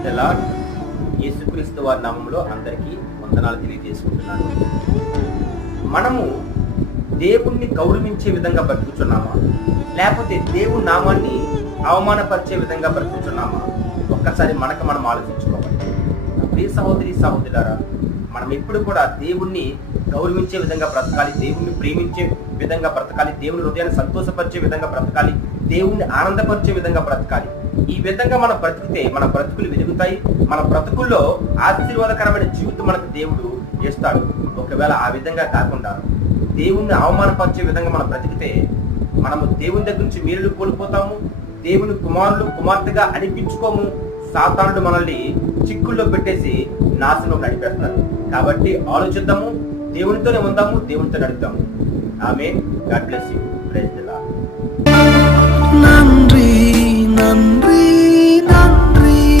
Praise the lord. యేసుక్రీస్తు వారి నామములో అందరికీ వందనాలు తెలియజేసుకుంటున్నాను. మనము దేవుణ్ణి గౌరవించే విధంగా బ్రతుకుతున్నామా, లేకపోతే దేవుని నామాన్ని అవమానపరిచే విధంగా బ్రతుకుతున్నామా? ఒక్కసారి మనకు మనం ఆలోచించుకోవాలి. ప్రియ సహోదరి సహోదరులారా, మనం ఎప్పుడు కూడా దేవుణ్ణి గౌరవించే విధంగా బ్రతకాలి, దేవుణ్ణి ప్రేమించే విధంగా బ్రతకాలి, దేవుని హృదయాన్ని సంతోషపరిచే విధంగా బ్రతకాలి, దేవుణ్ణి ఆనందపరిచే విధంగా బ్రతకాలి. ఈ విధంగా మనం బ్రతికితే మన బ్రతుకులు వెలుగుతాయి, మన బ్రతుకుల్లో ఆశీర్వాదకరమైన జీవితం మనకు దేవుడు ఇస్తాడు. ఒకవేళ ఆ విధంగా కాకుండా దేవుణ్ణి అవమానపరిచే విధంగా మనం బ్రతికితే మనము దేవుని దగ్గర నుంచి మేలులు కోల్పోతాము, దేవుని కుమారులు కుమార్తెగా అనిపించుకోము. సాతానుడు మనల్ని చిక్కుల్లో పెట్టేసి నాశనం నడిపేస్తారు. కాబట్టి ఆలోచిద్దాము, దేవునితోనే ఉందాము, దేవునితో నడుద్దాము. ఆమేన్. God bless you. Praise the lord.